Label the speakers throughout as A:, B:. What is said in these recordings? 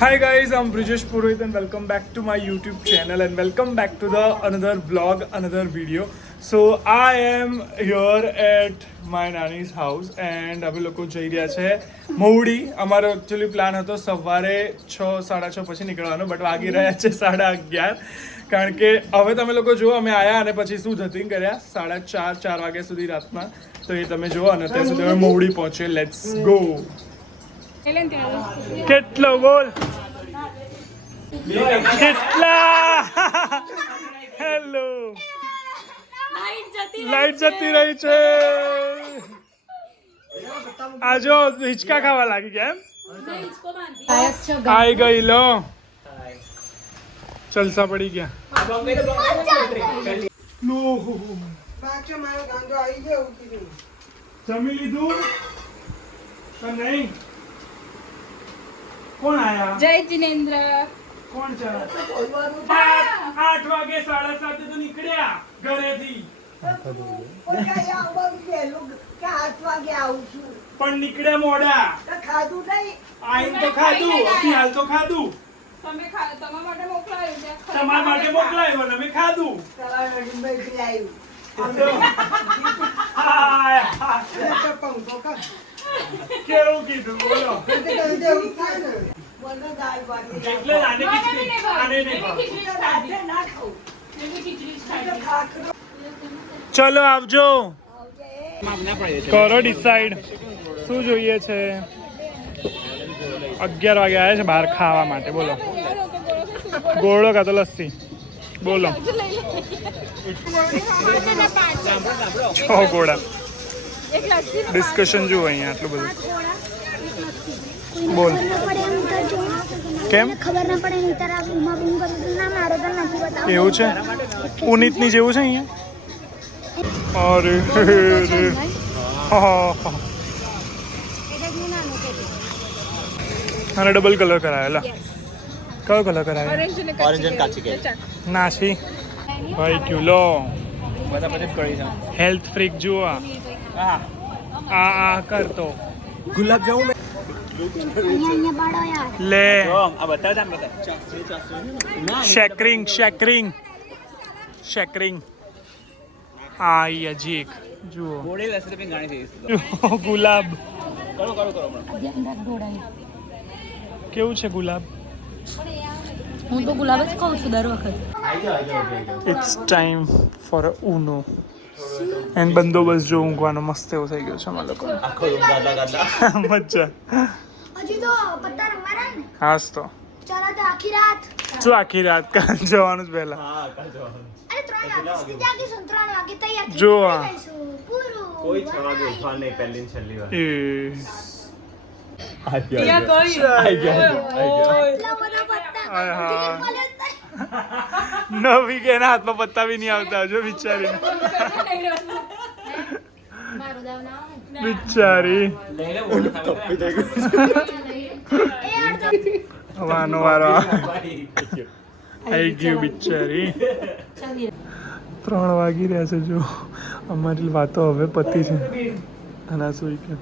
A: Hi guys I'm Brijesh Purohit and welcome back to my YouTube channel and welcome back to the another blog another video so I am here at my nani's house and અમે લોકો જઈ રહ્યા છે મહુડી અમારો actually plan હતો સવારે છ સાડા છ પછી નીકળવાનો બટ વાગી રહ્યા છે સાડા અગિયાર કારણ કે હવે તમે લોકો જુઓ અમે આવ્યા અને પછી શું ધતિંગ કર્યા સાડા ચાર ચાર વાગ્યા સુધી રાતના તો એ તમે જુઓ અને ત્યાં સુધી અમે મહુડી પહોંચે લેટ્સ ગો કેટલો બોલ કેટલા? હેલો લાઈટ જતી રહી છે. આ જો હિંચકા ખાવા લાગી ગયા એમ? આઈ ગઈ, લો. ચલસા પડી ગયા. જમી લીધું નહીં? કોણ આયા?
B: જય જિનેન્દ્ર.
A: કોણ છે? આઠ વાગે સાડા સાતે તો નીકળ્યા ઘરેથી. પણ નીકળ્યા મોડા.
C: ખાધું નહીં?
A: આઈને તો ખાધું. અત્યારે તો ખાધું.
B: તમે તમારા માટે મોકલાયું છે.
A: તમારા માટે મોકલાયો અને અમે ખાધું. કેવું કીધું બોલો
C: એટલે
A: આને ખીચડી આને નહીં
C: ના ખાવું.
A: ચલો આવજો. કરો ડિસાઈડ શું જોઈએ છે? અગિયાર વાગે આવે છે બહાર ખાવા માટે. બોલો. ગોળો કાં તો લસ્સી? બોલો. છ ગોળા. ડિસ્કશન જુઓ અહીંયા આટલું બધું. બોલ. કેમ?
D: ખબર ના પડે નહીં તારા બૂમા બૂમ કરું ના મારે તો નથી બતાવ
A: એવું છે? પુનિતની જેવું છે અહીંયા? અરે રે હા હા અને ડબલ કલર કરાયેલા કયો કલર કરાયો?
B: ઓરેન્જ અને કાચી કે
A: નાસી. ભાઈ ક્યુલો હેલ્થ ફ્રીક જુઓ આ આ કરતો.
D: ગુલાબ અહીંયા બાળો યાર
A: લે શેકરિંગ શેકરિંગ. શેકરિંગ. આ અજીક જુઓ. જુઓ, ગુલાબ. કેવું છે ગુલાબ?
E: હું તો ગુલાબ જ ખાઉં છું દર વખત.
A: It's time for a Uno and બંદોબસ્ત જો ઊંઘવાનો મસ્ત એવો થઈ ગયો છે અમારા લોકો મજા
D: હજી તો પત્તા રમવાના ને
A: હાસ તો
D: ચાલો આખી રાત
A: શું આખી રાત જવાનું જ પહેલા જો
F: કોઈ નહીં પહેલી છેલ્લી વાર
A: નવી કે એના હાથમાં પત્તા બી નહીં આવતા જો બિચારી.
D: મારું દાવ ના આવે.
A: બિચારી. વાનો વારો. આઈ ગયું બિચારી. ત્રણ વાગી રહ્યા છે જો. અમારી વાતો હવે પતી છે. અને સુઈ કે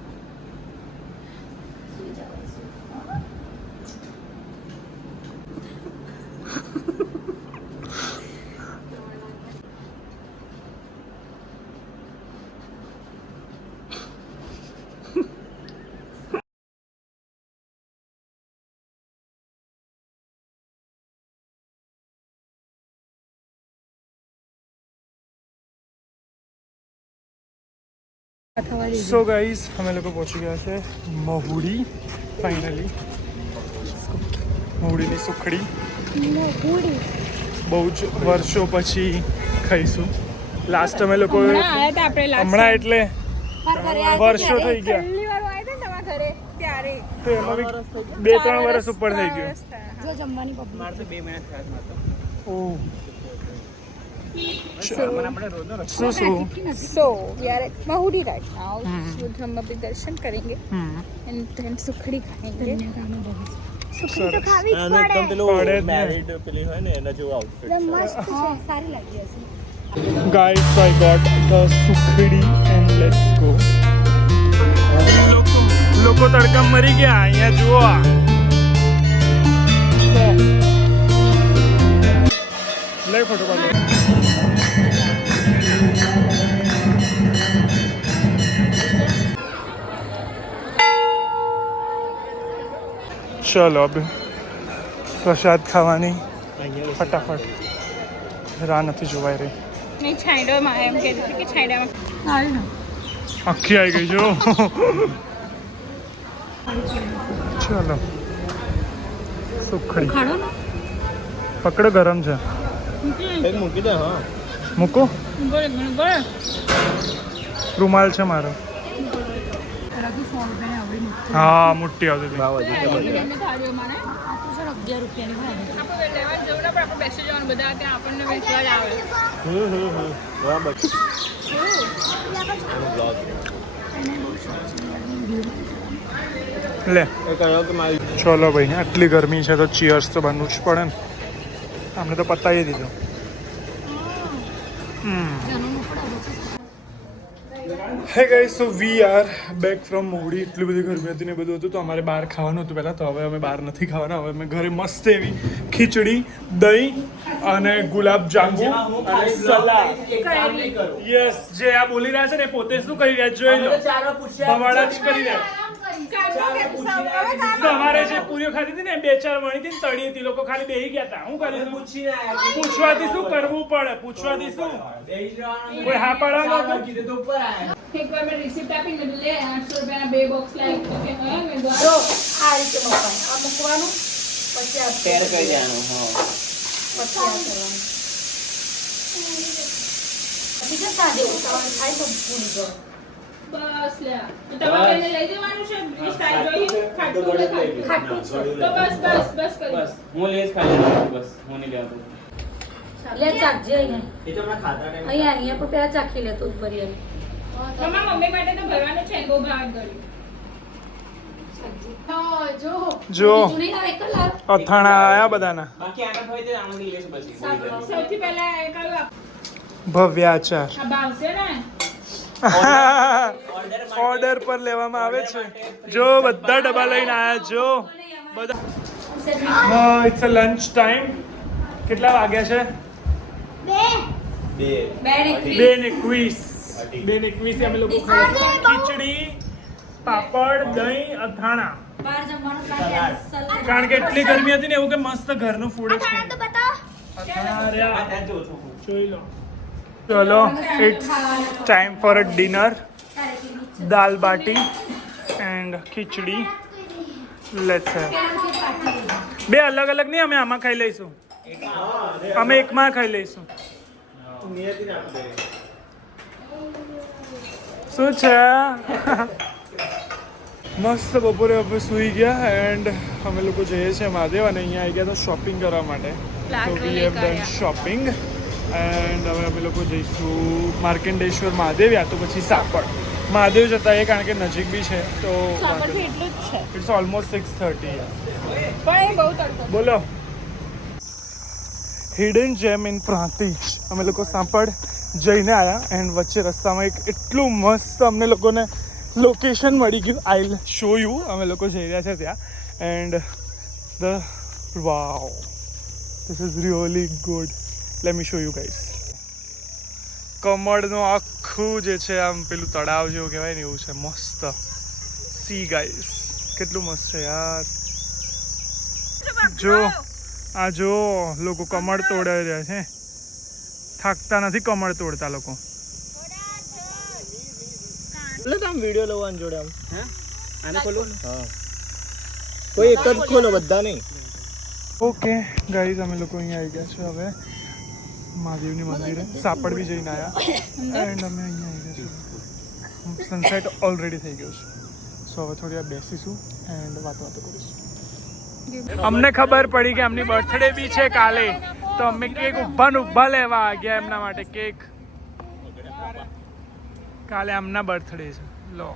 A: સો ગાઈઝ અમે લોકો પહોંચી ગયા છે મહુડી ફાઇનલી મહુડીની સુખડી. બહુ જ વર્ષો પછી ખાઈશું. લાસ્ટ અમે લોકો
B: હમણાં.
A: એટલે વર્ષો થઈ ગયા. બી બે ત્રણ વર્ષ ઉપર થઈ ગયું.
D: જમવાની public
A: oh. So, so,
B: so we are at Mahudi right now. So, हम अभी दर्शन करेंगे and then सुखड़ी खाएंगे.
D: સુખડી તો ખાવી જ
F: પડે. એકદમ પેલું મેરિડ પેલી હોય ને એના જેવું આઉટફિટ.
D: એકદમ મસ્ત છે, સારી લાગી હશે.
A: Guys, so I got the sukhdi and let's go. લોકો લોકો તડકા મરી ગયા અહીંયા જુઓ લે ફોટો પાડો ચલો બે પ્રસાદ ખાવાની. ફટાફટ. રાહ નથી જોવાઈ રહી. આખી આવી ગઈ જો. ચલો. સુખડી.
E: ખાડો
A: પકડો ગરમ છે.
F: મૂકી દે હા.
A: મૂકો. રૂમાલ છે મારો. હા મોટી આવતી લે. ચલો ભાઈ આટલી ગરમી છે તો ચિયર્સ તો બનવું જ પડે ને. અમને તો પતાવી દીધું. Hey guys so we are back from મોડી એટલી બધી ગરમી હતી ને બધું હતું તો અમારે બહાર ખાવાનું હતું પહેલાં તો હવે અમે બહાર નથી ખાવાના. હવે અમે ઘરે મસ્ત એવી ખીચડી દહીં અને ગુલાબ જાંબુ અને સલાડ. યસ જે આ બોલી રહ્યા છે ને એ પોતે શું કરી રહ્યા જોઈ લો. ભવાડા જ કરી રહ્યા. સવારે જે પૂરીઓ ખાધી હતી ને બે ચાર વણી હતી તળી હતી લોકો ખાલી બેહી ગયા હતા. હું કરી પૂછવાથી શું કરવું પડે? પૂછવાથી શું? કોઈ હા પાડવાનું
B: એક વાર મેં રિસિપ્ટ આપી ને લે આઠસો રૂપિયાના બે બોક્સ લાવી તો કે હા મેં
C: જો
B: આ
C: રીતે મૂકવાનું. આ મૂકવાનું પછી આ
F: શેર કરી દેવાનું હા.
C: પછી આ કરવાનું. પછી જો સાદે ઉતાવળ થાય તો ભૂલી જાઓ.
B: બસ લે. તો તમારે લઈ જવાનું છે? બીજી સ્ટાઇલ જોઈએ? ખાટું ખાટું? તો બસ બસ બસ કરી.
G: બસ. હું લેસ ખાઈ લઉં. બસ હું નહીં લેતો.
E: લે ચાખજે અહીંયા
F: એ તો મેં ખાતા નહીં
E: અહીંયા અહીંયા પણ પેલા ચાખી લે તો જ ભરી
B: મમ્મી માટે તો ભરવાનું છે બહુ ભાવ ગળી
A: જો. અથાણા આયા બધાના.
G: ભવ્યાચાર.
B: સૌથી પહેલા એ કયું આપ-
A: ભવ્ય આચાર
B: આ ભાવશે ને?
A: ઓર્ડર પર લેવામાં આવે છે. જો બધા ડબ્બા લઈને આયા જો બધા ઇટ્સ અ લંચ ટાઈમ કેટલા વાગ્યા છે?
F: બે.
E: બે.
A: બે ને એકવીસ. બે એકવીસે અમે લોકો ખાઈશું ખીચડી પાપડ દહીં અથાણા. કારણ કે એટલી ગરમી હતી ને એવું કે મસ્ત ઘરનું ફૂડ જોઈ લો. ચલો it's time for a dinner dal bati and khichdi. Let's have બે અલગ અલગ નહીં અમે આમાં ખાઈ લઈશું. અમે એકમાં ખાઈ લઈશું.
F: નિયતિને આપી. દે
A: શું છે? મસ્ત બપોરે અમે સૂઈ ગયા એન્ડ અમે લોકો જઈએ છીએ મહાદેવ અને અહીંયા આવી ગયા તો શોપિંગ કરવા માટે. તો we have done shopping and હવે અમે લોકો જઈશું માર્કંડેશ્વર મહાદેવ યા તો પછી સાપડ. મહાદેવ જતા એ કારણ કે નજીક બી છે તો ઇટ્સ ઓલમોસ્ટ સિક્સ થર્ટી બોલો. હિડન જેમ ઇન પ્રાંતિજ અમે લોકો સાંપડ જઈને આવ્યા એન્ડ વચ્ચે રસ્તામાં એક એટલું મસ્ત અમને લોકોને લોકેશન મળી ગયું. આઈ શો યુ અમે લોકો જઈ રહ્યા છે ત્યાં. And the wow this is really good let me show you guys કમળનું આખું જે છે આમ પેલું તળાવ જેવું કહેવાય ને એવું છે. મસ્ત. સી ગાઈસ કેટલું મસ્ત છે યાર. જો આ જો લોકો કમળ તોડાવી રહ્યા છે. થાકતા નથી કમળ તોડતા લોકો.
F: એટલે આમ વિડિયો લેવાનું જોડે આમ. હે? આને ખોલો હા. કોઈ એક જ ખોલો બધા નહીં.
A: ઓકે ગાઈઝ અમે લોકો અહીંયા આવી ગયા છે હવે. મહાદેવની મંદિરે. સાપડ બી જઈને આવ્યા એન્ડ અમે અહીંયા આવી ગયા છીએ. સનસેટ ઓલરેડી થઈ ગયો છે. સો હવે થોડી વાર બેસીશું એન્ડ વાતો વાતો કરીશું. અમને ખબર પડી કે એમની બર્થડે બી છે કાલે. તો અમે કેક ઊભા ને ઊભા લેવા ગયા એમના માટે કેક. કાલે એમના બર્થડે છે. લો.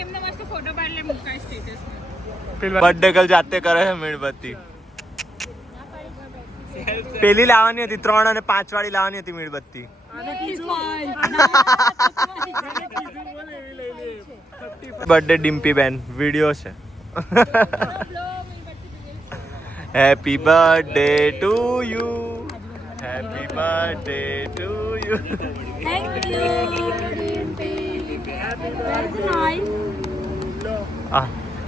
B: એમને મસ્ત ફોટો પાડી મુકાય સ્ટેટસમાં
A: પેલા
F: બર્થડે કલ જાતે કરે છે મીણબત્તી. પેલી લાવવાની હતી ત્રણ અને પાંચ વાળી લાવવાની હતી મીણબત્તી. બર્થડે ડિમ્પી બેન વીડિયો છે. Happy birthday to you happy birthday to you
E: thank you nice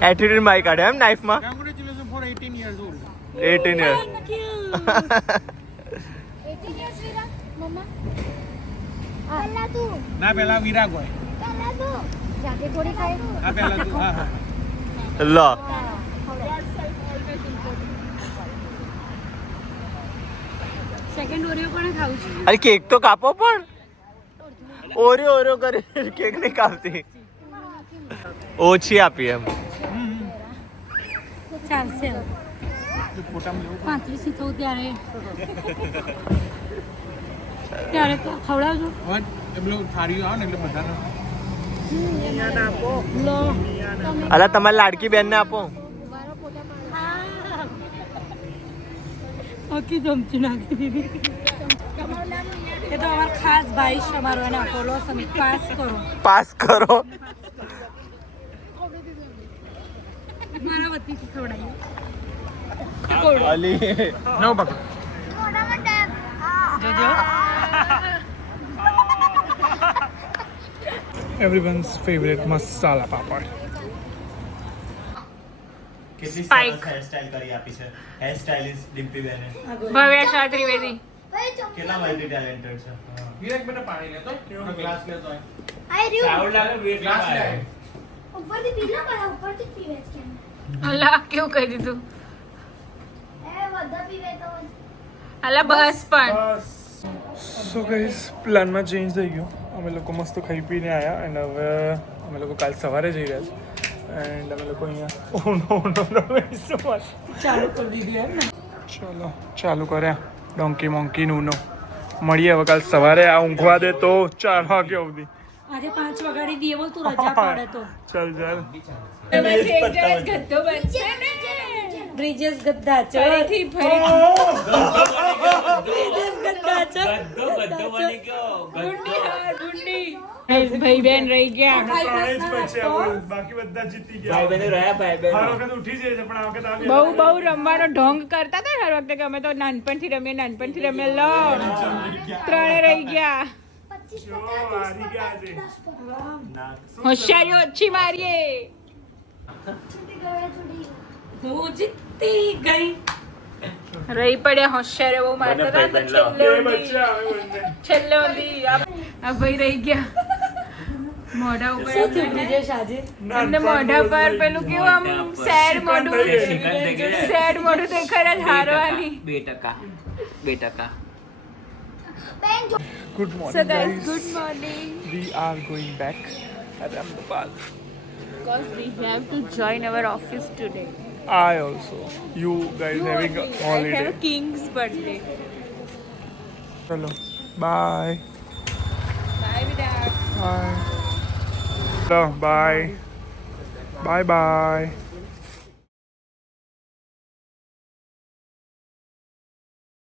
F: attitude માઈ કાઢે એમ નાઇફમાં
A: Congratulations for 18 years old.
F: 18 year
E: thank you
D: 18 years Veera mamma પહેલા તું
A: ના પહેલા વિરાગ હોય
D: પહેલા તું જાતે થોડી ખાય
A: આ પહેલા તું હા હા
F: લો
E: સેકન્ડ ઓરિયો પણ ખાવું છું.
F: અરે કેક તો કાપો પણ. ઓરિયો ઓરિયો કરી કેક નહીં કાપતી. ઓછી આપી એમ.
E: ચાલશે.
A: પાંત્રીસ લેવું
E: થવું ત્યારે. ત્યારે તો ખવડાવજો.
A: આવે ને એટલે બધાને.
F: અલા તમારી લાડકી બેનને આપો.
E: આખી ચમચી નાખી દીધી એ તો અમારો ખાસ ભાઈ છે અમારો એને આપો લો સમિત પાસ કરો
F: પાસ કરો
E: મારા વતીથી ખવડાવીએ
F: અલી
A: નવ બક
D: મોઢામાં ટેપ
E: જોજો
A: એવરીવન્સ ફેવરેટ મસાલા પાપડ
H: કેટલી. સરસ હેરસ્ટાઈલ કરી આપી છે. હેર સ્ટાઇલિસ્ટ ડિમ્પી બેને
B: ભવ્ય શાહ ત્રિવેદી
H: કેટલા મલ્ટી ટેલેન્ટેડ છે?
A: વિરાગ બેટા પાણી લેતો ગ્લાસ લેતો
D: આય રહ્યું.
G: સાઉન્ડ લાગે વેટ
A: ગ્લાસ લે
D: ઉપરથી પી લે પણ ઉપરથી પીવે છે કેમ?
B: અલા કેવું કહી દીધું?
D: એ વધા પીવે તો.
B: અલા બસ પણ.
A: સો ગાઈસ પ્લાનમાં ચેન્જ થઈ ગયો. અમે લોકો મસ્ત ખાઈ પીને આવ્યા એન્ડ હવે અમે લોકો કાલ સવારે જઈ રહ્યા છે એન્ડ અમે લોકો અહીંયા ઓ નો નો નો
E: ચાલુ કરી દીધું એમ
A: ચલો ચાલુ કર્યા. ડોંકી મોંકી નું મળીએ હવે કાલ સવારે. આ ઊંઘવા દે તો ચાર વાગે સુધી.
E: આજે પાંચ વગાડી દઈએ બોલ તું રજા પાડે તો.
A: ચાલ ચાલ.
E: બ્રિજેસ ગદ્દા ચો
B: ફરીથી ફરી
E: બ્રિજેસ ગદ્દા ચો
G: બધો બધો બની ગયો
B: ગુંડી હા ભાઈ બેન રહી ગયા.
A: ત્રણે જ બચ્યા બોલ બાકી બધા જીતી ગયા.
G: ભાઈ બહેનો રહ્યા ભાઈ બહેનો.
A: હર વખત ઉઠી જાય છે પણ આ વખત
B: બહુ બહુ રમવાનો ઢોંગ કરતા હતા હર વખતે કે અમે તો નાનપણથી રમીએ નાનપણથી રમીએ. લો ત્રણે રહી ગયા. હોશિયારીઓ ઓછી મારીએ.
E: હું જીતી ગઈ.
B: રહી પડ્યા હોશિયારી બહુ મારતા હતા. છેલ્લે છેલ્લે આ ભાઈ રહી ગયા. મોઢા ઉપર
E: શું થયું બ્રિજેશ આજે
B: અમને મોઢા પર પેલું કેવું આમ સેડ મોઢું. સેડ મોઢું તો જ હારવાની
G: બે ટકા બે ટકા
D: બેન જો
B: So
A: morning
B: guys, good morning.
A: we are going back at Ahmedabad
B: Because we have to join our office today.
A: I also you guys having a
B: I have King's birthday.
A: Hello. bye
B: Bye, Virat.
A: bye bye. Bye bye